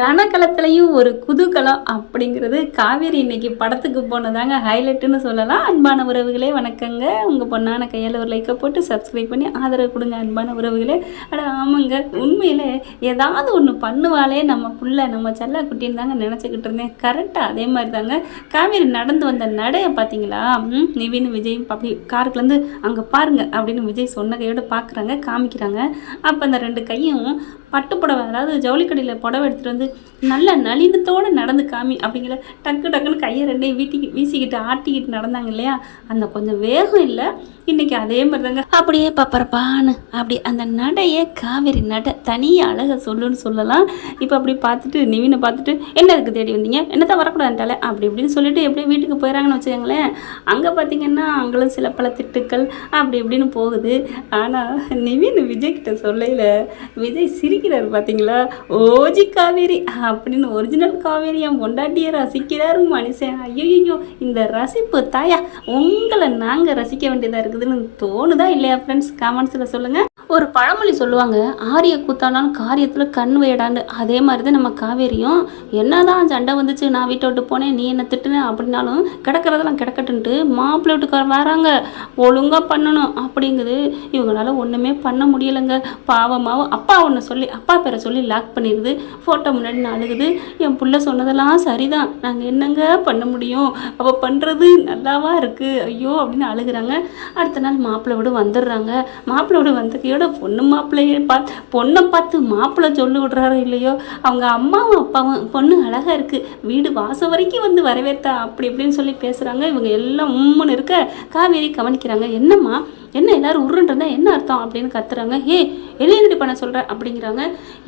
ரணகளத்துலேயும் ஒரு குதூகலம் அப்படிங்கிறது காவேரி இன்னைக்கு படத்துக்கு போனதாங்க ஹைலைட்டுன்னு சொல்லலாம். அன்பான உறவுகளே வணக்கங்க. உங்கள் பொண்ணான கையால் ஒரு லைக்கை போட்டு சப்ஸ்கிரைப் பண்ணி ஆதரவு கொடுங்க அன்பான உறவுகளே. ஆமாங்க, உண்மையில் ஏதாவது ஒன்று பண்ணுவாளே நம்ம புள்ள, நம்ம செல்ல குட்டின்னு தாங்க நினச்சிக்கிட்டு இருந்தேன். கரெக்டாக அதே மாதிரி தாங்க காவேரி நடந்து வந்த நடையை பார்த்தீங்களா? நிவின் விஜயும் அப்படி காருக்குலேருந்து அங்கே பாருங்க அப்படின்னு விஜய் சொன்ன கையோடு பார்க்குறாங்க, காமிக்கிறாங்க. அப்போ அந்த ரெண்டு கையும் பட்டு புடவை, அதாவது ஜவுளிக்கடையில் புடவை எடுத்துகிட்டு வந்து நல்ல நளினத்தோடு நடந்து காமி அப்படிங்கிற டக்குன்னு கையை ரெண்டையும் வீசிக்கிட்டு ஆட்டிக்கிட்டு நடந்தாங்க இல்லையா? அந்த கொஞ்சம் வேகம் இல்லை இன்றைக்கி அதே மாதிரி தாங்க அப்படியே பப்பரப்பான்னு அப்படி அந்த நடையே காவேரி நடை தனியாக அழகை சொல்லுன்னு சொல்லலாம். இப்போ அப்படி பார்த்துட்டு நிவினை பார்த்துட்டு என்னதுக்கு தேடி வந்தீங்க, என்னத்தான் வரக்கூடாதுன்ட்டாலே அப்படி இப்படின்னு சொல்லிட்டு எப்படியும் வீட்டுக்கு போயிடறாங்கன்னு வச்சுக்கோங்களேன். அங்கே பார்த்தீங்கன்னா அங்களும் சில பல திட்டுக்கள் அப்படி இப்படின்னு போகுது. ஆனால் நிவின் விஜய்கிட்ட சொல்லையில் விஜய் சிரிக்கிறார் பார்த்தீங்களா? ஓஜி காவேரி அப்படின்னு ஒரிஜினல் காவேரி என் பொண்டாட்டியை ரசிக்கிறாரு மனுஷன். ஐயோ, இந்த ரசிப்பு தாயா உங்களை நாங்கள் ரசிக்க வேண்டியதாக இருக்குதுன்னு தோணுதா இல்லையா ஃப்ரெண்ட்ஸ்? கமெண்ட்ஸில் சொல்லுங்கள். ஒரு பழமொழி சொல்லுவாங்க, ஆரிய கூத்தானாலும் காரியத்தில் கண் வேடாண்டு. அதே மாதிரி தான் நம்ம காவேரியும் என்னதான் சண்டை வந்துச்சு, நான் வீட்டை விட்டு போனேன், நீ என்ன திட்டுன அப்படின்னாலும் கிடக்கிறதெல்லாம் கிடக்கட்டுன்ட்டு மாப்பிள்ளை வீட்டுக்கார வராங்க, ஒழுங்காக பண்ணணும் அப்படிங்குது. இவங்களால ஒன்றுமே பண்ண முடியலைங்க. பாவமாகவும் அப்பா ஒன்று சொல்லி அப்பா பேரை சொல்லி லாக் பண்ணிடுது. ஃபோட்டோ முன்னாடி நான் அழுகுது. என் புள்ள சொன்னதெல்லாம் சரிதான், நாங்கள் என்னங்க பண்ண முடியும், அவள் பண்ணுறது நல்லாவா இருக்குது, ஐயோ அப்படின்னு அழுகுறாங்க. அடுத்த நாள் மாப்பிள்ளை வீடு வந்துடுறாங்க. மாப்பிள்ளை வீடு வந்தக்கையோட பொண்ணை பார்த்து மாப்பிள்ளை சொல்லி விடுறாரோ இல்லையோ, அவங்க அம்மாவும் அப்பாவும் பொண்ணு அழகாக இருக்குது, வீடு வாசம் வரைக்கும் வந்து வரவேற்றா அப்படி இப்படின்னு சொல்லி பேசுகிறாங்க. இவங்க எல்லாம் உம்முன்னு இருக்க காவேரி கவனிக்கிறாங்க. என்னம்மா என்ன எல்லாரும் உருன்றதா என்ன அர்த்தம் அப்படின்னு கத்துறாங்க. எலியனடி பண்ண சொல்கிறேன் அப்படிங்கிறாங்க.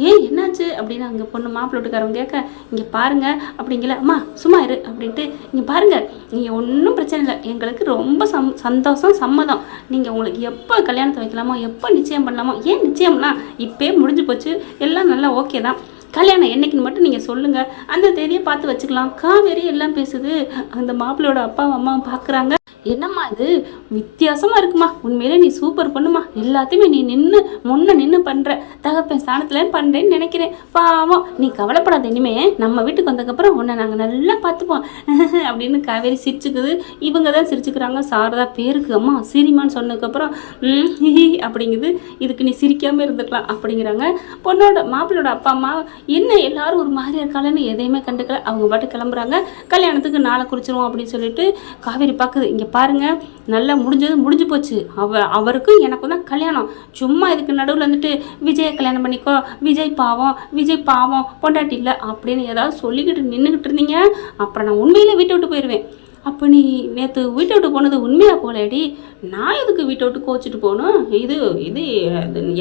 என்னாச்சு அப்படின்னு அங்கே பொண்ணு மாப்பிள்ளை வீட்டுக்காரங்க கேட்க, இங்கே பாருங்க அப்படிங்கல, அம்மா சும்மா இரு அப்படின்ட்டு, இங்கே பாருங்க நீங்கள் ஒன்றும் பிரச்சனை இல்லை, எங்களுக்கு ரொம்ப சந்தோஷம் சம்மதம், நீங்கள் உங்களுக்கு எப்போ கல்யாணத்தை வைக்கலாமோ, எப்போ நிச்சயம் பண்ணலாமோ, ஏன் நிச்சயம்னா இப்போயே முடிஞ்சு போச்சு, எல்லாம் நல்லா ஓகே தான், கல்யாணம் என்னைக்குன்னு மட்டும் நீங்கள் சொல்லுங்கள், அந்த தேதியை பார்த்து வச்சுக்கலாம். காவேரி எல்லாம் பேசுது. அந்த மாப்பிள்ளையோட அப்பாவும் அம்மாவும் பார்க்குறாங்க. என்னம்மா இது வித்தியாசமாக இருக்குமா, உண்மையிலே நீ சூப்பர் பண்ணுமா, எல்லாத்தையுமே நீ நின்று பண்ணுற, தகப்பன் ஸ்தானத்தில் பண்ணுறேன்னு நினைக்கிறேன். பாவம் நீ கவலைப்படாத, இனிமே நம்ம வீட்டுக்கு வந்ததுக்கப்புறம் உன்னை நாங்கள் நல்லா பார்த்துப்போம் அப்படின்னு காவேரி சிரிச்சுக்குது. இவங்க தான் சிரிச்சுக்கிறாங்க. சாரதா பேருக்கு அம்மா சிரிமான்னு சொன்னதுக்கப்புறம் அப்படிங்குது. இதுக்கு நீ சிரிக்காமல் இருந்துக்கலாம் அப்படிங்கிறாங்க. பொண்ணோட மாப்பிள்ளோட அப்பா அம்மா என்ன எல்லாரும் ஒரு மாதிரியா இருக்காளன்னு எதையுமே கண்டுக்கல. அவங்க பாட்டு கிளம்புறாங்க. கல்யாணத்துக்கு நாளை குறிச்சிருவோம் அப்படின்னு சொல்லிட்டு காவேரி பார்க்குது. இங்கே பாருங்க, நல்லா முடிஞ்சு போச்சு, அவருக்கும் எனக்கும் தான் கல்யாணம், சும்மா இதுக்கு நடுவில் வந்துட்டு விஜயை கல்யாணம் பண்ணிக்கோ, விஜய் பாவம் பொண்டாட்டி இல்லை அப்படின்னு ஏதாவது சொல்லிக்கிட்டு நின்றுக்கிட்டு இருந்தீங்க, அப்புறம் நான் உண்மையிலே வீட்டை விட்டு போயிடுவேன். அப்போ நீ நேற்று வீட்டை விட்டு போனது உண்மையாக போலேடி, நான் எதுக்கு வீட்டை விட்டு கோச்சிட்டு போகணும், இது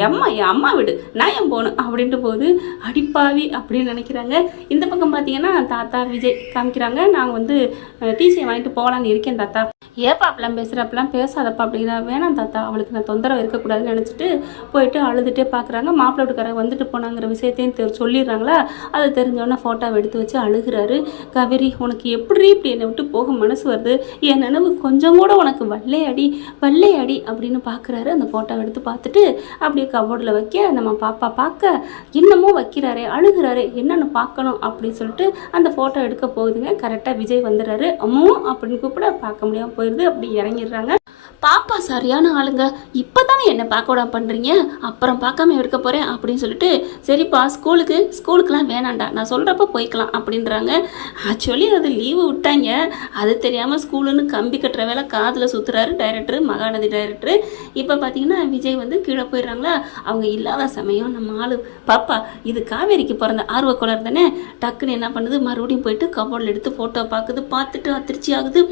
என் அம்மா வீடு, நான் ஏன் போகணும் அப்படின்ட்டு போகுது. அடிப்பாவி அப்படின்னு நினைக்கிறாங்க. இந்த பக்கம் பார்த்தீங்கன்னா தாத்தா விஜய் காமிக்கிறாங்க. நாங்கள் வந்து டிசியை வாங்கிட்டு போகலான்னு இருக்கேன் தாத்தா. ஏப்பா அப்படிலாம் பேசுகிறப்பெல்லாம் பேசாதப்பா அப்படிங்கிறா. வேணாம் தாத்தா, அவளுக்கு நான் தொந்தரவு இருக்கக்கூடாதுன்னு நினச்சிட்டு போயிட்டு அழுதுகிட்டே பார்க்குறாங்க. மாப்பிள்ளை வீட்டுக்காரங்க வந்துட்டு போனாங்கிற விஷயத்தையும் சொல்லிடுறாங்களா. அதை தெரிஞ்சோன்னே ஃபோட்டோவை எடுத்து வச்சு அழுகிறாரு. காவேரி உனக்கு எப்படி இப்படி என்னை விட்டு போக மனசு வருது, என் நினைவு கொஞ்சம் கூட உனக்கு வல்லையாடி அப்படின்னு பார்க்குறாரு. அந்த ஃபோட்டோவை எடுத்து பார்த்துட்டு அப்படியே கபோர்டில் வைக்க நம்ம பாப்பா பார்க்க இன்னமும் வைக்கிறாரே, அழுகிறாரு, என்னென்னு பார்க்கணும் அப்படின்னு சொல்லிட்டு அந்த ஃபோட்டோ எடுக்க போகுதுங்க. கரெக்டாக விஜய் வந்துடுறாரு. அம்மோ அப்படின்னு கூப்பிட பார்க்க முடியாமல் போயிடுது. அப்படி இறங்கிடுறாங்க. பாப்பா சரியான ஆளுங்க, இப்போ தானே என்னை பார்க்க விடாம பண்ணுறீங்க, அப்புறம் பார்க்காம எடுக்க போகிறேன் அப்படின்னு சொல்லிட்டு, சரிப்பா ஸ்கூலுக்குலாம் வேணாண்டா, நான் சொல்கிறப்ப போய்க்கலாம் அப்படின்றாங்க. ஆக்சுவலி அது லீவு விட்டாங்க, அது தெரியாமல் ஸ்கூலுன்னு கம்பி கட்டுற வேலை காதில் சுற்றுறாரு டைரக்டர், மகாநதி டைரக்டர். இப்போ பார்த்தீங்கன்னா விஜய் வந்து கீழே போயிடுறாங்களா. அவங்க இல்லாத சமயம் நம்ம ஆளு பாப்பா இது காவேரிக்கு பிறந்த ஆர்வக்கோளர் தானே, டக்குன்னு என்ன பண்ணுது, மறுபடியும் போயிட்டு கபோர்டில் எடுத்து ஃபோட்டோ பார்த்துட்டு அதிர்ச்சி ஆகுது.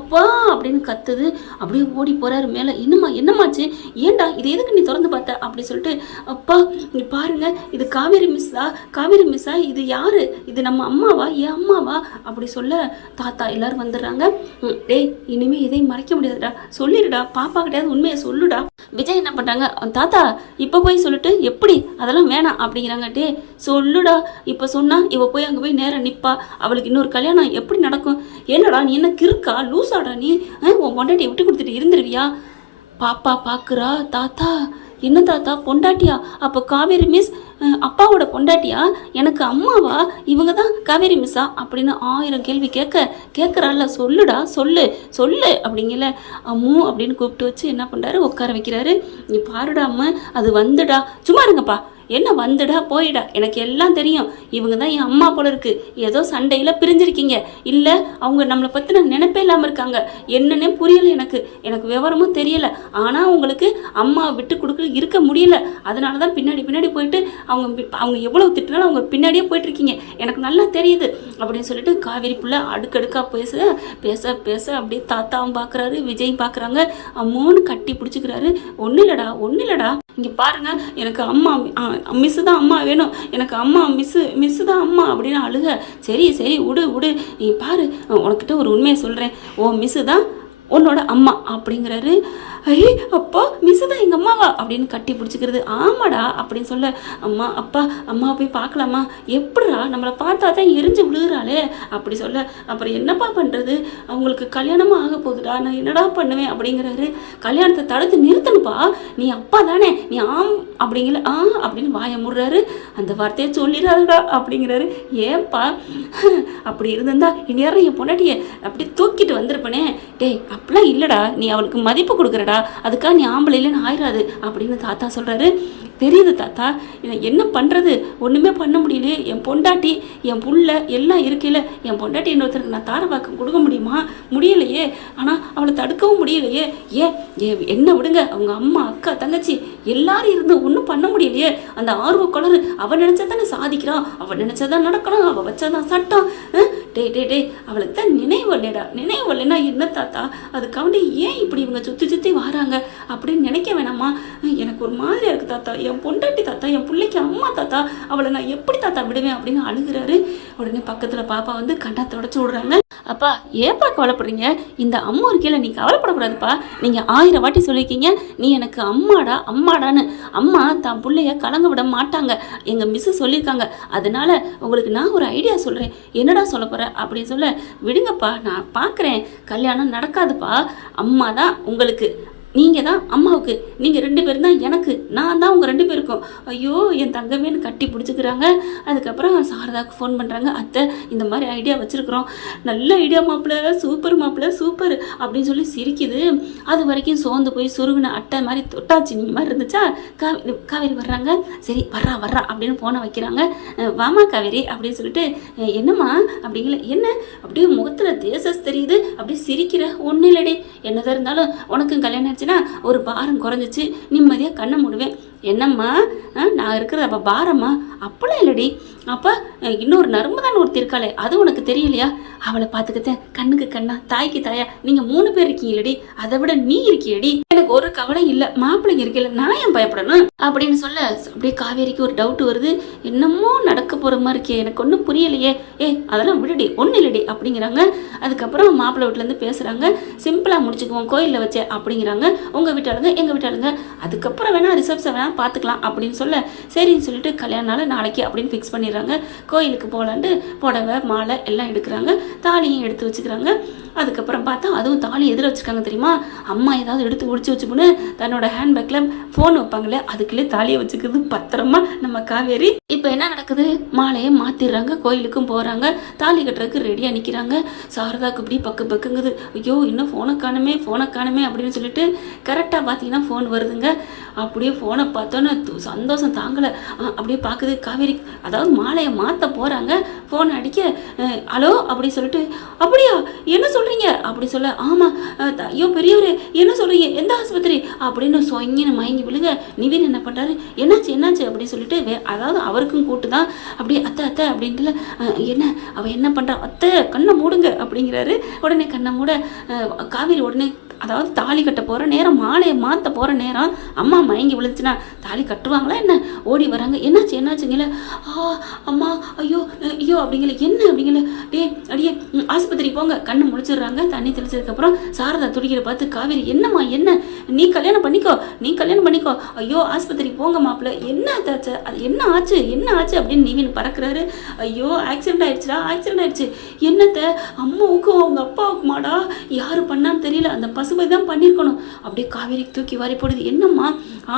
அப்பா அப்படின்னு கத்துது. அப்படியே ஓடி போறாரு மேலே. என்னமாச்சு, ஏண்டா இது எதுக்கு நீ திறந்து பார்த்த அப்படி சொல்லிட்டு, அப்பா நீ பாருங்க, இது காவேரி மிஸ்ஸா, இது யாரு, இது நம்ம அம்மாவா, என் அம்மாவா அப்படி சொல்ல தாத்தா எல்லாரும் வந்துடுறாங்க. டேய் இனிமே எதையும் மறைக்க முடியாதுடா, சொல்லிடுடா, பாப்பா கிடையாது உண்மையை சொல்லுடா. விஜய் என்ன பண்ணுறாங்க, தாத்தா இப்போ போய் சொல்லிட்டு எப்படி, அதெல்லாம் வேணாம் அப்படிங்கிறாங்க. டே சொல்லுடா, இப்போ சொன்னால் இவ போய் அங்கே போய் நேரம் நிற்பா, அவளுக்கு இன்னொரு கல்யாணம் எப்படி நடக்கும், என்னடா நீ என்ன கிறுக்கா லூசாடா, நீ உன் பொண்டாட்டியை விட்டு கொடுத்துட்டு இருந்துருவியா. பாப்பா பார்க்குறா, தாத்தா என்ன தாத்தா பொண்டாட்டியா? அப்போ காவேரி மிஸ் அப்பாவோட பொண்டாட்டியா? எனக்கு அம்மாவா? இவங்க தான் காவேரி மிஸ்ஸா அப்படின்னு 1000 கேள்வி கேட்குறாள்ல. சொல்லுடா சொல்லு சொல்லு அப்படிங்கல. அம்மு அப்படின்னு கூப்பிட்டு வச்சு என்ன பண்ணுறாரு, உட்கார வைக்கிறாரு. நீ பாருடா அம்மா, அது வந்துடா. சும்மா இருங்கப்பா. என்ன வந்துடா போயிடா, எனக்கு எல்லாம் தெரியும். இவங்க தான் என் அம்மா போல இருக்கு. ஏதோ சண்டையில் பிரிஞ்சிருக்கீங்க, இல்லை அவங்க நம்மளை பற்றின நினைப்பே இல்லாமல் இருக்காங்க. என்னன்னே புரியலை எனக்கு விவரமும் தெரியலை. ஆனால் உங்களுக்கு அம்மா விட்டு கொடுக்க இருக்க முடியல. அதனால தான் பின்னாடி போயிட்டு அவங்க எவ்வளோ திட்டினாலும் அவங்க பின்னாடியே போயிட்டுருக்கீங்க. எனக்கு நல்லா தெரியுது அப்படின்னு சொல்லிட்டு காவேரி புள்ள அடுக்கடுக்காக பேச அப்படியே தாத்தாவும் பார்க்குறாரு, விஜயும் பார்க்குறாங்க. அம்மான்னு கட்டி பிடிச்சிக்கிறாரு. ஒன்றும் இல்லைடா இங்கே பாருங்க, எனக்கு அம்மா மிஸ்ஸு தான் அம்மா வேணும், எனக்கு அம்மா மிஸ்ஸு தான் அம்மா அப்படின்னு அழுக. சரி விடு நீ பாரு, உனக்கிட்ட ஒரு உண்மையை சொல்கிறேன். ஓ மிஸ்ஸு தான் உன்னோட அம்மா அப்படிங்கிறாரு. ஐயே அப்பா, மிஸ்ஸு தான் எங்கள் அம்மாவா அப்படின்னு கட்டி பிடிச்சிக்கிறது. ஆமாடா அப்படின்னு சொல்ல, அம்மா அப்பா அம்மாவை போய் பார்க்கலாமா? எப்படிடா, நம்மளை பார்த்தா தான் எரிஞ்சு விழுகிறாளே அப்படி சொல்ல. அப்புறம் என்னப்பா பண்ணுறது, அவங்களுக்கு கல்யாணமாக ஆக போகுதுடா, நான் என்னடா பண்ணுவேன் அப்படிங்கிறாரு. கல்யாணத்தை தடுத்து நிறுத்தணுப்பா, நீ அப்பா தானே, நீ ஆம் அப்படிங்கிற அப்படின்னு வாயை முடுறாரு. அந்த வார்த்தையை சொல்லிடாதடா அப்படிங்கிறாரு. ஏன்பா, அப்படி இருந்திருந்தா இந்நேரம் என் பொண்டாட்டியை அப்படி தூக்கிட்டு வந்திருப்பனே. டேய் அப்படிலாம் இல்லைடா, நீ அவளுக்கு மதிப்பு கொடுக்குறடா, அதுக்காக நீ ஆம்பளை இல்லைன்னு ஆயிராது அப்படின்னு தாத்தா சொல்கிறாரு. தெரியுது தாத்தா, என்ன பண்ணுறது, ஒன்றுமே பண்ண முடியலையே. என் பொண்டாட்டி என் புள்ள எல்லாம் இருக்கையில் என் பொண்டாட்டி இன்னொருத்தருக்கு நான் தாரவாக்கம் கொடுக்க முடியலையே. ஆனால் அவளை தடுக்கவும் முடியலையே. என்ன விடுங்க, அவங்க அம்மா அக்கா தங்கச்சி எல்லாரும் இருந்து ஒன்றும் பண்ண முடியலையே. அந்த ஆர்வ குளறு அவள் நினச்சா தானே சாதிக்கிறான், அவள் நினச்சாதான் நடக்கணும், அவள் வச்சாதான் சட்டம். டே அவளுக்கு தான் நினைவு இல்லைன்னா என்ன தாத்தா, அதுக்காண்டி ஏன் இப்படி இவங்க சுற்றி வராங்க அப்படின்னு நினைக்க வேணாமா? எனக்கு ஒரு மாதிரியா இருக்கு தாத்தா, என் பொண்டாட்டி தாத்தா, என் பிள்ளைக்கு அம்மா தாத்தா, அவளை நான் எப்படி தாத்தா விடுவேன் அப்படின்னு அழுகிறாரு. உடனே பக்கத்தில் பாப்பா வந்து கண்ணை தொடச்சி விடுறாங்க. அப்பா ஏப்பா கவலைப்படுறீங்க, இந்த அம்மா இருக்கையில நீ கவலைப்படக்கூடாதுப்பா. நீங்கள் 1000 வாட்டி சொல்லியிருக்கீங்க, நீ எனக்கு அம்மாடான்னு. அம்மா தான் பிள்ளைய கலங்க விட மாட்டாங்க, எங்கள் மிஸ்ஸு சொல்லியிருக்காங்க. அதனால உங்களுக்கு நான் ஒரு ஐடியா சொல்கிறேன், என்னடா சொல்ல போகிற அப்படின்னு சொல்ல. விடுங்கப்பா, நான் பார்க்குறேன், கல்யாணம் நடக்காதுப்பா. அம்மா தான் உங்களுக்கு, நீங்கள் தான் அம்மாவுக்கு, நீங்கள் 2 பேரும் தான் எனக்கு, நான் தான் உங்கள் 2 பேருக்கும். ஐயோ என் தங்கமேன்னு கட்டி பிடிச்சிக்கிறாங்க. அதுக்கப்புறம் சாரதாவுக்கு ஃபோன் பண்ணுறாங்க. அத்தை இந்த மாதிரி ஐடியா வச்சுருக்குறோம், நல்ல ஐடியா மாப்பிள்ள, சூப்பர் அப்படின்னு சொல்லி சிரிக்குது. அது வரைக்கும் சோர்ந்து போய் சுருகுன அட்டை மாதிரி தொட்டாச்சு நீங்கள் மாதிரி இருந்துச்சா. காவேரி வர்றாங்க. சரி வர்றா அப்படின்னு ஃபோனை வைக்கிறாங்க. வாமா காவேரி அப்படின்னு சொல்லிட்டு, என்னம்மா அப்படிங்கல. என்ன அப்படியே முகத்தில் தேசஸ் தெரியுது, அப்படியே சிரிக்கிற. ஒன்றும் இல்லடி, என்னதான் இருந்தாலும் உனக்கும் கல்யாணம் ஒரு பாரம் குறைஞ்சிச்சு, நிம்மதியாக கண்ணை மூடுவேன். என்னம்மா நான் இருக்கிறது அப்போ பாரம்மா? அப்பெல்லாம் இல்லடி. அப்போ இன்னொரு நர்மதான் ஒருத்தி இருக்காளே, அது உனக்கு தெரியலையா? அவளை பார்த்துக்கிட்டேன், கண்ணுக்கு கண்ணா தாய்க்கு தாயா நீங்கள் 3 பேர் இருக்கீங்களடி, அதை விட நீ இருக்கியடி. எனக்கு ஒரு கவலை இல்லை, மாப்பிள்ளைங்க இருக்கல, நான் ஏன் பயப்படணும் அப்படின்னு சொல்ல. அப்படியே காவேரிக்கு ஒரு டவுட் வருது, என்னமோ நடக்க போகிற மாதிரி இருக்கே, எனக்கு ஒன்றும் புரியலையே. அதெல்லாம் விடுடி, ஒன்றும் இல்லடி அப்படிங்கிறாங்க. அதுக்கப்புறம் மாப்பிள்ளை வீட்டிலேருந்து பேசுகிறாங்க. சிம்பிளாக முடிச்சுக்குவோம் கோயிலில் வச்சே அப்படிங்கிறாங்க. உங்கள் வீட்டாளுங்க எங்கள் வீட்டாளுங்க, அதுக்கப்புறம் வேணால் ரிசப்ஷன் வேணால் பார்த்துக்கலாம் அப்படின்னு சொல்ல. சரின்னு சொல்லிட்டு கல்யாண நாள் நாளைக்கு அப்படின்னு ஃபிக்ஸ் பண்ணிடுறாங்க. கோயிலுக்கு போகலான்ட்டு புடவை மாலை எல்லாம் எடுக்கிறாங்க, தாலியும் எடுத்து வச்சுக்கிறாங்க. அதுக்கப்புறம் பார்த்தா அதுவும் தாலி எதிர வச்சுருக்காங்க தெரியுமா. அம்மா ஏதாவது எடுத்து ஒடிச்சு வச்சுக்கொண்டு தன்னோட ஹேண்ட்பேக்கில் ஃபோன் வைப்பாங்களே, அதுக்குள்ளே தாலியை வச்சுக்கிறது பத்திரமா நம்ம காவேரி. இப்போ என்ன நடக்குது, மாலையை மாற்றிடுறாங்க, கோயிலுக்கும் போகிறாங்க, தாலி கட்டுறதுக்கு ரெடியாக நிற்கிறாங்க. சாரதாவுக்கு இப்படி பக்குங்குது. ஐயோ இன்னும் ஃபோனை காணுமே அப்படின்னு சொல்லிட்டு கரெக்டாக பார்த்தீங்கன்னா ஃபோன் வருதுங்க. அப்படியே ஃபோனை பார்த்தோன்னே சந்தோஷம் தாங்கலை. அப்படியே பார்க்குது காவேரி, அதாவது மாலையை மாற்ற போகிறாங்க. ஃபோன் அடிக்க, ஹலோ அப்படி சொல்லிட்டு, அப்படியா என்ன சொல்கிறீங்க அப்படி சொல்ல. ஆமாம் ஐயோ பெரியவர் என்ன சொல்கிறீங்க, எந்த ஆஸ்பத்திரி அப்படின்னு சொங்கின்னு மயங்கி விழுக. நிவின் என்ன பண்ணுறாரு, என்னாச்சு அப்படின்னு சொல்லிட்டு அதாவது அவருக்கும் கூட்டு தான். அப்படியே அத்தை அப்படின்ட்டு, என்ன அவள் என்ன பண்ணுறா, அத்தை கண்ணை மூடுங்க அப்படிங்கிறாரு. உடனே கண்ணை மூட காவேரி உடனே, அதாவது தாலி கட்ட போகிற நேரம், மாலையை மாற்ற போகிற நேரம், அம்மா மயங்கி விழுந்துச்சுன்னா தாலி கட்டுவாங்களா என்ன? ஓடி வராங்க. என்னாச்சுங்கள, அம்மா ஐயோ அப்படிங்கல. என்ன அப்படிங்கல, அடியே ஆஸ்பத்திரி போங்க. கண்ணு முடிச்சிடுறாங்க. தண்ணி தெளிச்சதுக்கப்புறம் சாரதா துடிக்கிற பார்த்து காவேரி, என்னம்மா என்ன, நீ கல்யாணம் பண்ணிக்கோ, ஐயோ ஆஸ்பத்திரி போங்க மாப்பிள்ள. என்ன ஆச்சு, அது என்ன ஆச்சு அப்படின்னு நிவின் பறக்கிறாரு. ஐயோ ஆக்சிடென்ட் ஆயிடுச்சு. என்னத்த அம்மாவுக்கும் அவங்க அப்பாவுக்குமாடா, யாரு பண்ணான்னு தெரியல, அந்த பசங்க பசுபதி தான் பண்ணியிருக்கணும். அப்படியே காவேரிக்கு தூக்கி வாரி போடுது. என்னம்மா?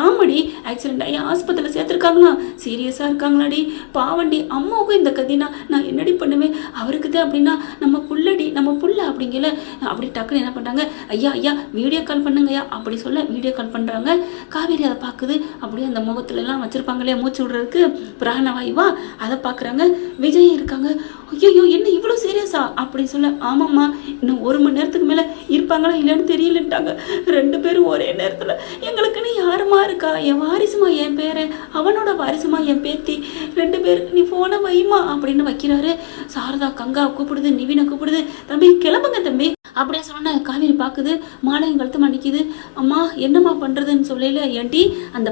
ஆமாடி, ஆக்சிடென்ட் ஆகி ஆஸ்பத்திரியில் சேர்த்துருக்காங்களா, சீரியஸாக இருக்காங்களாடி, பாவண்டி, அம்மாவுக்கும் இந்த கதினா நான் என்னடி பண்ணுவேன், அவருக்கு தான் அப்படின்னா நம்ம புள்ளடி, நம்ம புள்ள அப்படிங்கல. அப்படி டக்குன்னு என்ன பண்ணுறாங்க, ஐயா ஐயா வீடியோ கால் பண்ணுங்கய்யா அப்படி சொல்ல வீடியோ கால் பண்ணுறாங்க. காவேரி அதை பார்க்குது. அப்படியே அந்த முகத்துலலாம் வச்சுருப்பாங்க இல்லையா மூச்சு விடுறதுக்கு பிராணவாயுவா, அதை பார்க்குறாங்க. விஜய் இருக்காங்க. ஐயோ என்ன இவ்வளோ சீரியஸா அப்படி சொல்ல, ஆமாம்மா இன்னும் 1 மணி நேரத்துக்கு மேலே இருப்பாங்களா இல்லைன்னு தெரியலன்ட்டாங்க. 2 பேரும் ஒரே நேரத்தில். எங்களுக்குன்னு யாருமா இருக்கா, என் வாரிசுமா என் பேரன், அவனோட வாரிசுமா என் பேத்தி, 2 பேர், நீ ஃபோனை வைமா அப்படின்னு வைக்கிறாரு. சாரதா கங்கா கூப்பிடுது, நிவினை கூப்பிடுது. தம்பி கிளம்புங்க தம்பி அப்படியே சொன்ன. காவேரி பார்க்குது, மாலையும் கழுத்து நிற்கிது. அம்மா என்னம்மா பண்ணுறதுன்னு சொல்லல. ஏன்டி அந்த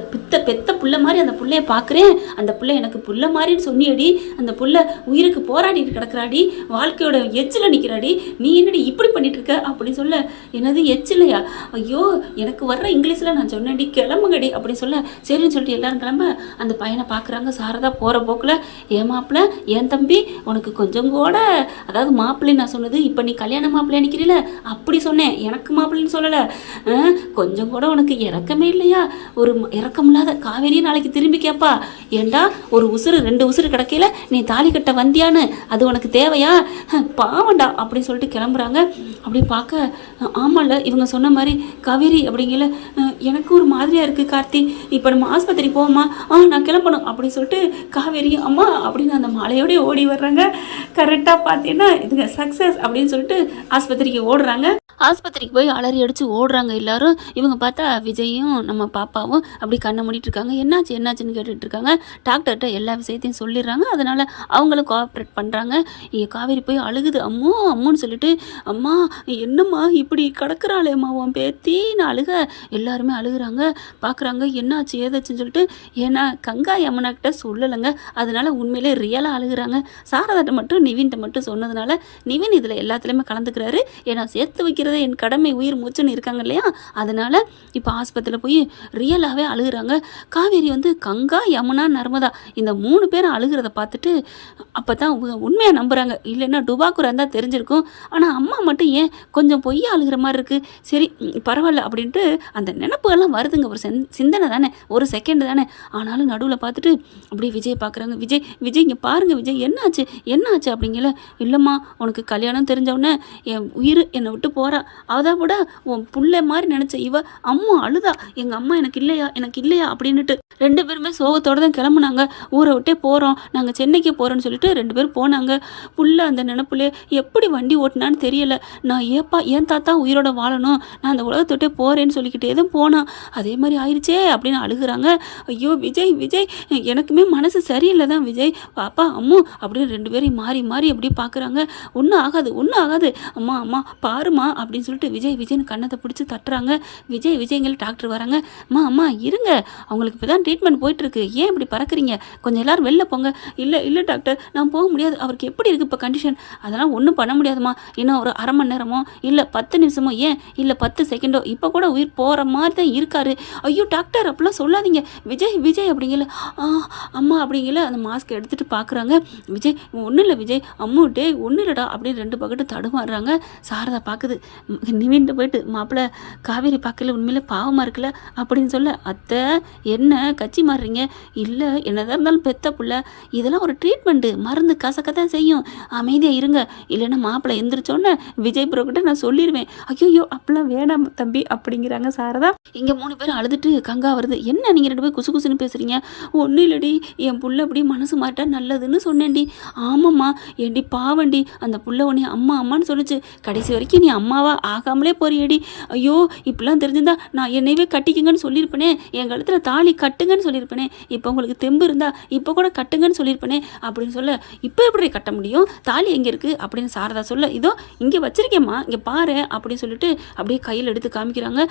பெத்த புள்ள மாதிரி அந்த புள்ளைய பார்க்குறேன், அந்த புள்ள எனக்கு புள்ள மாதிரின்னு சொன்னியடி, அந்த புள்ள உயிருக்கு போராடிட்டு கிடக்குறாடி, வாழ்க்கையோட எச்சில் நிற்கிறாடி, நீ என்னடி இப்படி பண்ணிட்டு இருக்க அப்படின்னு சொல்ல. என்னது எச்சில்லையா? ஐயோ எனக்கு வர்ற இங்கிலீஷில் நான் சொன்னேன்டி, கிளம்புங்கடி அப்படின்னு சொல்ல. சரின்னு சொல்லிட்டு எல்லாரும் கிளம்ப அந்த பையனை பார்க்குறாங்க. சாரதா போகிற போக்கில், ஏன் மாப்பிள்ள, ஏன் தம்பி, உனக்கு கொஞ்சம் கூட, அதாவது மாப்பிள்ளை நான் சொன்னது இப்போ நீ கல்யாண மாப்பிள்ளை நிற்கிறீல அப்படி சொன்னேன், எனக்கு மாப்பிள்ளைன்னு சொல்லலை. கொஞ்சம் கூட உனக்கு இறக்கமே இல்லையா? ஒரு இறக்கம் இல்லாத காவேரியை நாளைக்கு திரும்பி கேட்பா, ஏண்டா ஒரு உசுறு 2 உசுறு கிடக்கையில நீ தாலி கட்ட வந்தியான்னு, அது உனக்கு தேவையா, பாவண்டா அப்படின்னு சொல்லிட்டு கிளம்புறாங்க. அப்படி பார்க்க, ஆமாம்ல இவங்க சொன்ன மாதிரி காவேரி அப்படிங்கல, எனக்கு ஒரு மாதிரியாக இருக்குது கார்த்தி, இப்போ நம்ம ஆஸ்பத்திரி போவோமா, நான் கிளம்பணும் அப்படின்னு சொல்லிட்டு காவேரி அம்மா அப்படின்னு அந்த மாலையோடய ஓடி வர்றாங்க. கரெக்டாக பார்த்தீங்கன்னா இதுங்க சக்ஸஸ் அப்படின்னு சொல்லிட்டு ஆஸ்பத்திரிக்கு ஓடுறாங்க. ஆஸ்பத்திரிக்கு போய் அலறி அடித்து ஓடுறாங்க எல்லாரும். இவங்க பார்த்தா விஜயும் நம்ம பாப்பாவும் அப்படி கண்ணை மூடிட்டு இருக்காங்க. என்னாச்சு என்னாச்சுன்னு கேட்டுட்டு இருக்காங்க. டாக்டர்கிட்ட எல்லா விஷயத்தையும் சொல்லிடுறாங்க. அதனால் அவங்களும் கோஆப்ரேட் பண்ணுறாங்க. காவேரி போய் அழுகுது, அம்மோ அம்முன்னு சொல்லிட்டு. அம்மா என்னம்மா இப்படி கிடக்குறாளேம்மா உன் பேத்தின்னு அழுக. எல்லாருமே அழுகுறாங்க, பார்க்குறாங்க என்னாச்சு ஏதாச்சுன்னு சொல்லிட்டு. ஏன்னா கங்கா யமுனா கிட்ட சொல்லலைங்க, அதனால உண்மையிலே ரியலாக அழுகுறாங்க. சாரதாட்ட மட்டும் நிவின்கிட்ட மட்டும் சொன்னதுனால நிவின் இதில் எல்லாத்துலேயுமே கலந்துக்கிறாரு. ஏன்னா சேர்த்து வைக்கிறது என் கடமை, உயிர் மூச்சுன்னு இருக்காங்க இல்லையா, அதனால இப்போ ஆஸ்பத்திரியில் போய் ரியலாகவே அழுகுறாங்க. காவேரி வந்து கங்கா யமுனா நர்மதா இந்த 3 பேரும் அழுகிறத பார்த்துட்டு அப்போ தான் உண்மையாக நம்புகிறாங்க. இல்லைன்னா டுபாக்கூர் இருந்தால் தெரிஞ்சிருக்கும். ஆனால் அம்மா மட்டும் ஏன் கொஞ்சம் பொய்யா அழுகிற மாதிரி இருக்குது. சரி பரவாயில்ல அப்படின்ட்டு அந்த நினப்புகள்லாம் வருதுங்க. ஒரு சிந்தனை தானே, ஒரு செகண்ட் தானே. ஆனாலும் நடுவில் பார்த்துட்டு அப்படியே விஜய் பார்க்குறாங்க. விஜய் விஜய் இங்கே பாருங்கள் விஜய், என்னாச்சு என்னாச்சு அப்படிங்கல. இல்லைம்மா உனக்கு கல்யாணம் தெரிஞ்சவுடனே என் உயிர் என்னை விட்டு போகிறா, அதை விட உன் புள்ள மாதிரி நினச்ச இவ அம்மா அழுதா, எங்கள் அம்மா எனக்கு இல்லையா எனக்கு இல்லையா அப்படின்னுட்டு 2 பேருமே சோகத்தோடு தான் கிளம்புனாங்க. ஊரை விட்டே போகிறோம், நாங்கள் சென்னைக்கு போகிறோன்னு சொல்லிட்டு 2 பேரும் போனாங்க. புள்ள அந்த நினப்புலே எப்படி வண்டி ஓட்டினான்னு தெரியலை. நான் ஏன் தாத்தா உயிரோட வாழணும், நான் அந்த உலகத்தை விட்டே போகிறேன்னு சொல்லிக்கிட்டே தான் போனான், அதே மாதிரி ஆயிடுச்சே அப்படின்னு அழுகுறாங்க. ஐயோ விஜய் விஜய் எனக்குமே மனசு சரியில்லை தான் விஜய், பாப்பா அம்மு அப்படின்னு 2 பேரையும் மாறி மாறி அப்படி பார்க்குறாங்க. ஒன்றும் ஆகாது ஒன்றும் ஆகாது அம்மா அம்மா பாருமா அப்படின்னு சொல்லிட்டு விஜய்னு கண்ணத்தை பிடிச்சி தட்டுறாங்க. விஜய்ங்கள டாக்டர் வராங்க. அம்மா இருங்க, அவங்களுக்கு இப்போ தான் ட்ரீட்மெண்ட் போயிட்டுருக்கு, ஏன் இப்படி பறக்குறீங்க, கொஞ்சம் எல்லோரும் வெளில போங்க. இல்லை டாக்டர் நான் போக முடியாது, அவருக்கு எப்படி இருக்குது இப்போ கண்டிஷன், அதெல்லாம் ஒன்றும் பண்ண முடியாதுமா, இன்னும் ஒரு அரை மணி நேரமோ இல்லை 10 நிமிஷமோ ஏன் இல்லை 10 செகண்டோ இப்போ கூட உயிர் போகிற மாதிரி தான் இருக்காரு. ஐயோ டாக்டர் அப்படிலாம் சொல்லாதீங்க விஜய் அப்படிங்கல. அம்மா அப்படிங்கல. அந்த மாஸ்க் எடுத்துகிட்டு பார்க்குறாங்க. விஜய் ஒன்றும் இல்லை விஜய், அம்மு டே ஒன்றும் இல்லைடா அப்படின்னு 2 பக்கெட்டு தடுமாறுறாங்க. சாரதா பார்க்குது. நிவின்ட்டு போயிட்டு, மாப்பிள்ளை காவேரி பார்க்கல உண்மையிலே பாவமாக இருக்குல்ல அப்படின்னு சொல்ல. அத்தை என்ன கட்சி மாறுறீங்க, இல்லை என்னதான் இருந்தாலும் பெத்த புள்ள, இதெல்லாம் ஒரு ட்ரீட்மெண்ட்டு, மருந்து கசக்கத்தான் செய்யும், அமைதியாக இருங்க, இல்லைன்னா மாப்பிள்ளை எந்திரிச்சோன்னே விஜய் ப்ரோக்கிட்ட நான் சொல்லிடுவேன். ஐயோ அப்படிலாம் வேணாம் தம்பி அப்படிங்கிறாங்க சாரதா. இங்கே 3 பேரும் அழுதுட்டு கங்கா வருது. என்ன நீங்கள் 2 பேரும் குசுன்னு பேசுகிறீங்க, ஒன்றும் இல்லடி என் புள்ள அப்படி மனசு மாட்டா நல்லதுன்னு சொன்னேன்டி. ஆமாம்மா ஏண்டி பாவண்டி, அந்த புள்ள உன்னை அம்மான்னு சொல்லிச்சு, கடைசி வரைக்கும் நீ அம்மாவா ஆகாமலே போறியடி. ஐயோ இப்படிலாம் தெரிஞ்சிருந்தா நான் என்னையவே கட்டிக்குங்கன்னு சொல்லியிருப்பேனே, என் கழுத்தில் தாலி கட்டுங்கன்னு சொல்லியிருப்பேனே, இப்போ உங்களுக்கு தெம்பு இருந்தா இப்போ கூட கட்டுங்கன்னு சொல்லியிருப்பேனே அப்படின்னு சொல்ல. இப்போ எப்படி கட்ட முடியும், தாலி எங்கே இருக்குது அப்படின்னு சாரதா சொல்ல. இதோ இங்கே வச்சிருக்கேம்மா இங்கே பாரு அப்படின்னு சொல்லிட்டு அப்படியே கையில் எடுத்து காமிக்கிறாங்க.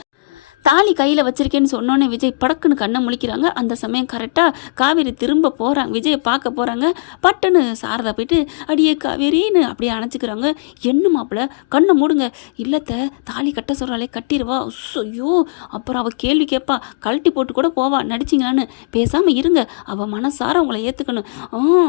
தாலி கையில் வச்சிருக்கேன்னு சொன்னோன்னே விஜய் படக்குன்னு கண்ணை முழிக்கிறாங்க. அந்த சமயம் கரெக்டாக காவேரி திரும்ப போகிறாங்க, விஜயை பார்க்க போகிறாங்க. பட்டுன்னு சாரதா போயிட்டு அடியே காவேரின்னு அப்படியே அணைச்சிக்கிறாங்க. என்ன மாப்பிள்ள கண்ணை மூடுங்க. இல்லத்த தாலி கட்ட சொல்கிறாளே கட்டிடுவா. ஐயோ அப்புறம் அவள் கேள்வி கேட்பா, கழட்டி போட்டு கூட போவா, நடிச்சிங்களான்னு. பேசாமல் இருங்க, அவள் மனசார உங்களை ஏற்றுக்கணும்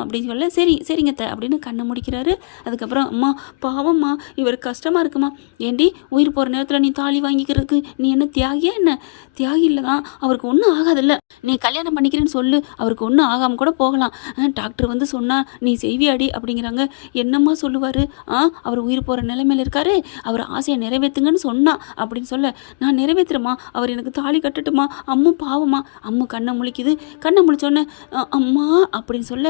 அப்படின்னு சொல்ல சரி சரிங்கத்த அப்படின்னு கண்ணை முடிக்கிறாரு. அதுக்கப்புறம் அம்மா பாவம்மா இவருக்கு கஷ்டமாக இருக்குமா. ஏண்டி உயிர் போகிற நேரத்தில் நீ தாலி வாங்கிக்கிறதுக்கு நீ என்ன தியாகியா என்ன? தியாகி இல்லை தான், அவருக்கு ஒன்றும் ஆகாதில்ல. நீ கல்யாணம் பண்ணிக்கிறேன்னு சொல்லு, அவருக்கு ஒன்றும் ஆகாமல் கூட போகலாம். டாக்டர் வந்து சொன்னால் நீ செய்வியாடி அப்படிங்கிறாங்க. என்னம்மா சொல்லுவார், அவர் உயிர் போகிற நிலைமையில் இருக்காரு, அவர் ஆசையை நிறைவேற்றுங்கன்னு சொன்னா அப்படின்னு சொல்ல நான் நிறைவேற்றுறேம்மா, அவர் எனக்கு தாலி கட்டட்டுமா. அம்மு பாவம்மா. அம்மு கண்ணை முழிக்குது. கண்ணை முழிச்சோன்னே அம்மா அப்படின்னு சொல்ல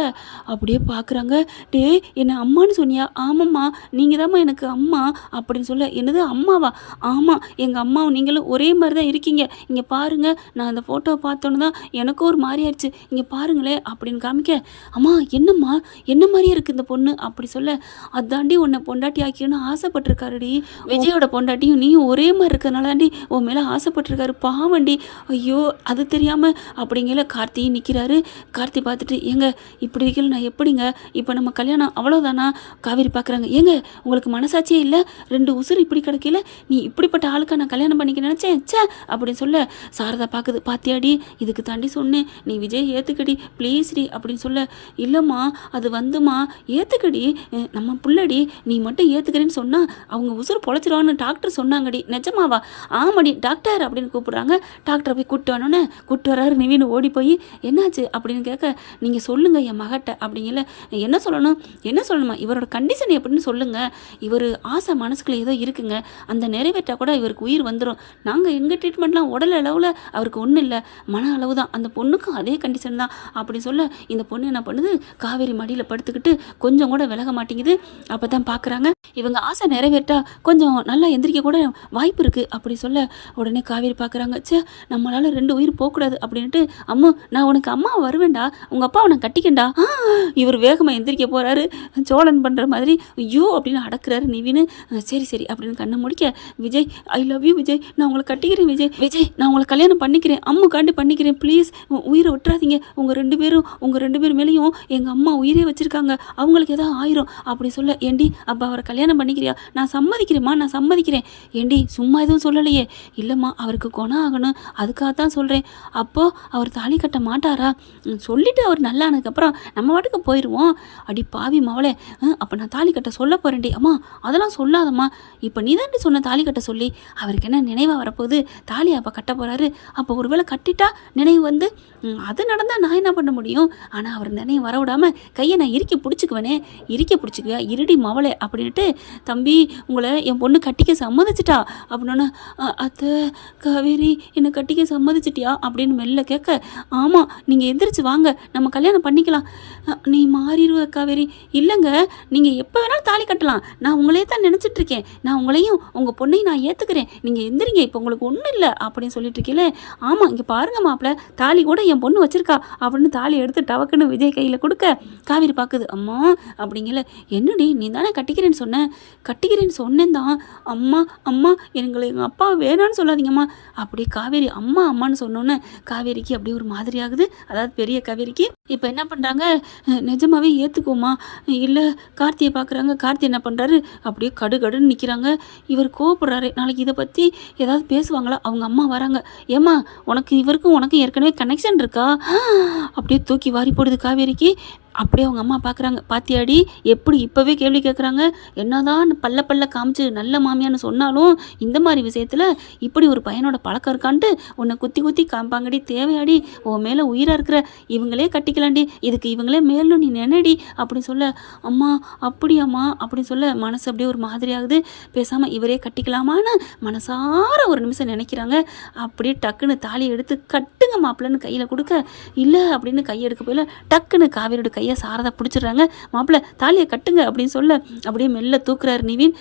அப்படியே பார்க்குறாங்க. டே என்ன அம்மான்னு சொன்னியா? ஆமாம்மா நீங்கள் தாம்மா எனக்கு அம்மா அப்படின்னு சொல்ல என்னது அம்மாவா? ஆமாம் எங்கள் அம்மாவும் நீங்களும் ஒரே மாதிரி தான் இருக்கீங்க. இங்கே பாருங்கள், நான் அந்த ஃபோட்டோவை பார்த்தோன்னு தான் எனக்கும் ஒரு மாதிரி ஆயிடுச்சு, இங்கே பாருங்களேன் அப்படின்னு காமிக்க அம்மா என்னம்மா என்ன மாதிரியே இருக்குது இந்த பொண்ணு அப்படி சொல்ல அதாண்டி உன்னை பொண்டாட்டி ஆக்கின்னு ஆசைப்பட்டிருக்காருடி. விஜயோட பொண்டாட்டியும் நீயும் ஒரே மாதிரி இருக்கிறதுனால தாண்டி உன் மேலே ஆசைப்பட்டிருக்காரு. பாவண்டி. ஐயோ அது தெரியாமல் அப்படிங்கிற கார்த்தியும் நிற்கிறாரு. கார்த்தி பார்த்துட்டு ஏங்க இப்படி இருக்கல நான் எப்படிங்க இப்போ நம்ம கல்யாணம் அவ்வளோதானா? காவேரி பார்க்குறாங்க. ஏங்க உங்களுக்கு மனசாட்சியே இல்லை, 2 உசுறு இப்படி கிடைக்கல, நீ இப்படிப்பட்ட ஆளுக்கா நான் கல்யாணம் பண்ணிக்க நினச்சேன் சே அப்படின்னு சொல்ல சாரதா பார்க்குது. பாத்தியாடி இதுக்கு தாண்டி சொன்னேன், நீ விஜய் ஏற்றுக்கடி ப்ளீஸ்டி அப்படின்னு சொல்ல இல்லைம்மா அது வந்துமா ஏற்றுக்கடி, நம்ம புள்ளடி, நீ மட்டும் ஏற்றுக்கிறேன்னு சொன்னால் அவங்க உசுறு பொழைச்சிருவான்னு டாக்டர் சொன்னாங்கடி. நிஜமாவா? ஆமாடி டாக்டர் அப்படின்னு கூப்பிட்றாங்க. டாக்டரை போய் கூப்பிட்டு வரணுன்னு கூப்பிட்டு வராரு. நிவின்னு ஓடி போய் என்னாச்சு அப்படின்னு கேட்க நீங்கள் சொல்லுங்கள் என் மகட்ட அப்படிங்கல. என்ன சொல்லணும் என்ன சொல்லணுமா, இவரோட கண்டிஷன் எப்படின்னு சொல்லுங்கள், இவர் ஆசை மனசுக்குள்ள ஏதோ இருக்குங்க, அந்த நிறைவேற்றால் கூட இவருக்கு உயிர் வந்துடும். நாங்கள் எங்கள் ட்ரீட்மெண்ட்லாம் உடல் அளவில் அவருக்கு ஒன்றும் இல்லை, மன அளவு தான். அந்த பொண்ணுக்கும் அதே கண்டிஷன் தான் அப்படின்னு சொல்ல இந்த பொண்ணு என்ன பண்ணுது, காவேரி மடியில் படுத்துக்கிட்டு கொஞ்சம் கூட விலக மாட்டேங்குது. அப்போ தான் பார்க்குறாங்க இவங்க ஆசை நிறைவேற்றா கொஞ்சம் நல்லா எந்திரிக்க கூட வாய்ப்பு இருக்குது அப்படி சொல்ல உடனே காவேரி பார்க்குறாங்க. சே நம்மளால் 2 உயிர் போகக்கூடாது அப்படின்ட்டு அம்மா நான் உனக்கு அம்மா வருவேண்டா, உங்கள் அப்பாவை நான் கட்டிக்கண்டா. இவர் வேகமாக எந்திரிக்க போகிறாரு, சோழன் பண்ணுற மாதிரி ஐயோ அப்படின்னு அடக்குறாரு நிவின்னு. சரி சரி அப்படின்னு கண்ணை முடிக்க Vijay I love you Vijay, நான் உங்களை கட்டிக்கிறேன் விஜய், விஜய் நான் உங்களை கல்யாணம் பண்ணிக்கிறேன், அம்முக்காண்டி பண்ணிக்கிறேன் ப்ளீஸ், உயிரை விட்டுறாதீங்க, உங்கள் 2 பேர் மேலேயும் எங்கள் அம்மா உயிரே வச்சுருக்காங்க, அவங்களுக்கு எதாவது ஆயிரும் அப்படி சொல்ல ஏண்டி அப்போ அவரை கல்யாணம் பண்ணிக்கிறியா? நான் சம்மதிக்கிறேம்மா நான் சம்மதிக்கிறேன். ஏண்டி சும்மா எதுவும் சொல்லலையே? இல்லைம்மா அவருக்கு குணம் ஆகணும் அதுக்காக தான் சொல்கிறேன். அப்போது அவர் தாலி கட்ட மாட்டாரா? சொல்லிவிட்டு அவர் நல்லா ஆனதுக்கப்புறம் நம்ம வாட்டுக்கு போயிடுவோம். அடி பாவி மவளே, அப்போ நான் தாலி கட்ட சொல்ல போகிறேன்டி. அம்மா அதெல்லாம் சொல்லாதம்மா, இப்போ நீ தாண்டி சொன்ன தாலி கட்ட சொல்லி, அவருக்கு என்ன நினைவாக வரப்போகுது, தாலி அப்போ கட்ட போகிறாரு, அப்போ ஒருவேளை கட்டிட்டா நினைவு வந்து அது நடந்தால் நான் என்ன பண்ண முடியும்? ஆனால் அவர் நினைவு வர விடாமல் கையை நான் இறுக்கி பிடிச்சிக்குவேனே, இறுக்கி பிடிச்சிக்குவா இருடி மவளே அப்படின்ட்டு தம்பி உங்களை என் பொண்ணு கட்டிக்க சம்மதிச்சிட்டா அப்படின்னா அத்தை காவேரி என்னை கட்டிக்க சம்மதிச்சிட்டியா அப்படின்னு மெல்ல கேட்க ஆமாம் நீங்கள் எந்திரிச்சு வாங்க நம்ம கல்யாணம் பண்ணிக்கலாம். நீ மாறிடுவ காவேரி. இல்லைங்க நீங்கள் எப்போ வேணாலும் தாலி கட்டலாம், நான் உங்களே தான் நினச்சிட்ருக்கேன், நான் உங்களையும் உங்கள் பொண்ணையும் நான் ஏற்றுக்கிறேன், நீங்கள் எந்திரிங்க இப்போ உங்களுக்கு ஒன்றும் இல்லை அப்படின்னு சொல்லிட்டு இருக்கீங்களே. ஆமாம் இங்கே பாருங்க மாப்பிள்ள தாலி கூட என் பொண்ணு வச்சிருக்கா அப்படின்னு தாலி எடுத்து டவக்குன்னு விஜய் கையில் கொடுக்க காவேரி பார்க்குது. அம்மா அப்படிங்கல என்னடி நீ தானே கட்டிக்கிறேன்னு சொன்னேன், கட்டிக்கிறேன்னு சொன்னேன் தான். அம்மா அம்மா எங்களை எங்கள் அப்பா வேணான்னு சொல்லாதீங்கம்மா அப்படி காவேரி அம்மா அம்மான்னு சொன்னோன்னே காவேரிக்கு அப்படியே ஒரு மாதிரி ஆகுது. அதாவது பெரிய காவேரிக்கு இப்போ என்ன பண்ணுறாங்க, நிஜமாவே ஏற்றுக்குவோமா இல்லை கார்த்தியை பார்க்குறாங்க. கார்த்தி என்ன பண்ணுறாரு, அப்படியே கடுகடுன்னு நிற்கிறாங்க. இவர் கோவப்படுறாரு, நாளைக்கு இதை பற்றி ஏதாவது பேசுவாங்களா? அவங்க அம்மா வராங்க. ஏம்மா உனக்கு இவருக்கும் உனக்கும் ஏற்கனவே கனெக்ஷன் இருக்கா? அப்படியே தூக்கி வாரி போடுது காவேரிக்கு. அப்படியே அவங்க அம்மா பார்க்குறாங்க. பாத்தியாடி எப்படி இப்போவே கேள்வி கேட்குறாங்க, என்னதான் பல்ல காமிச்சு நல்ல மாமியான்னு சொன்னாலும் இந்த மாதிரி விஷயத்தில் இப்படி ஒரு பையனோட பழக்கம் இருக்கான்ட்டு உன்னை குத்தி காம்பாங்கடி. தேவையாடி உன் மேலே உயிராக இருக்கிற இவங்களே கட்டிக்கலாண்டி, இதுக்கு இவங்களே மேலும் நீ நினைடி அப்படின்னு சொல்ல அம்மா அப்படியாம்மா அப்படின்னு சொல்ல மனசு அப்படியே ஒரு மாதிரி ஆகுது. பேசாமல் இவரே கட்டிக்கலாமான்னு மனசார ஒரு நிமிஷம் நினைக்கிறாங்க. அப்படியே டக்குன்னு தாலியை எடுத்து கட்டுங்க மாப்பிள்ளன்னு கையில் கொடுக்க இல்லை அப்படின்னு கையெடுக்க போயில டக்குன்னு காவேரியோட கையை சாரதா பிடிச்சிடுறாங்க. மாப்பிள்ளை தாலியை கட்டுங்க அப்படின்னு சொல்ல அப்படியே மெல்ல தூக்குறாரு நிவின்.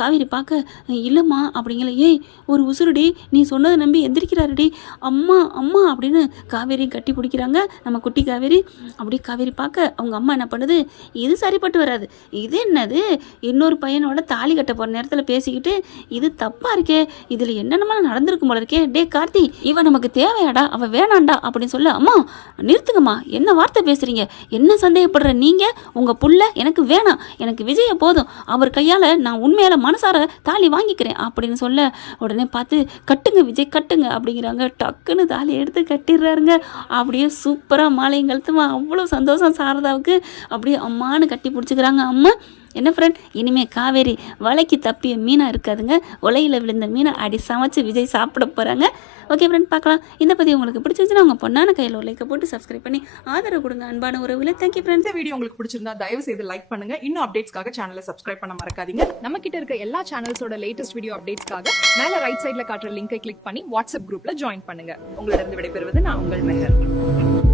காவேரி பார்க்க இல்லைம்மா அப்படிங்கல. ஏய் ஒரு உசுருடி, நீ சொன்னதை நம்பி எந்திரிக்கிறாருடி, அம்மா அம்மா அப்படின்னு காவேரி கட்டி பிடிக்கிறாங்க நம்ம குட்டி காவேரி. அப்படியே காவேரி பார்க்க அவங்க அம்மா என்ன பண்ணுது, இது சரிப்பட்டு வராது, இது என்னது இன்னொரு பையனோட தாலி கட்ட போகிற நேரத்தில் பேசிக்கிட்டு, இது தப்பாக இருக்கே, இதில் என்னென்னமா நடந்திருக்கும் போல இருக்கே, டே கார்த்தி இவன் நமக்கு தேவையாடா, அவள் வேணாண்டா அப்படின்னு சொல்ல, அம்மா நிறுத்துங்கம்மா, என்ன வார்த்தை பேசுகிறீங்க, என்ன சந்தேகப்படுற நீங்கள், உங்கள் புள்ள எனக்கு வேணாம், எனக்கு விஜய போதும், அவர் கையால் நான் உண்மையால் மனசார தாலி வாங்கிக்கிறேன் அப்படின்னு சொல்ல, உடனே பார்த்து கட்டுங்க விஜய் கட்டுங்க அப்படிங்கிறாங்க. டக்குன்னு தாலி எடுத்து கட்டிடுறாருங்க. அப்படியே சூப்பராக மாலையும் கழுத்துமா, அவ்வளோ சந்தோஷம் சாரதாவுக்கு. அப்படியே அம்மானு கட்டி பிடிச்சிக்கிறாங்க. அம்மா என்ன ஃப்ரெண்ட், இனிமேல் காவேரி வலைக்கு தப்பிய மீனாக இருக்காதுங்க, உலையில் விழுந்த மீனை அடி சமைச்சு விஜய் சாப்பிட போகிறாங்க. ஓகே ஃப்ரெண்ட், பார்க்கலாம். இந்த பதிவு உங்களுக்கு பிடிச்சிருச்சுன்னா உங்கள் பொண்ணான கையில் ஒரு லைக்கை போட்டு சப்ஸ்கிரைப் பண்ணி ஆதரவு கொடுங்க அன்பான உறவுகளை. Thank you friends. இந்த வீடியோ உங்களுக்கு பிடிச்சிருந்தா தயவு செய்து லைக் பண்ணுங்க. இன்னும் அப்டேட்ஸ்க்காக சேனலை சப்ஸ்கிரைப் பண்ண மறக்காதீங்க. நம்ம கிட்ட இருக்க எல்லா சேனல்ஸோட லேட்டஸ்ட் வீடியோ அப்டேட்ஸ்க்காக மேல ரைட் சைடுல காட்டுற லிங்கை கிளிக் பண்ணி வாட்ஸ்அப் குரூப்ல ஜாயின் பண்ணுங்க. உங்களிடம் விடைபெறுவது நான் உங்கள் மெஹர்.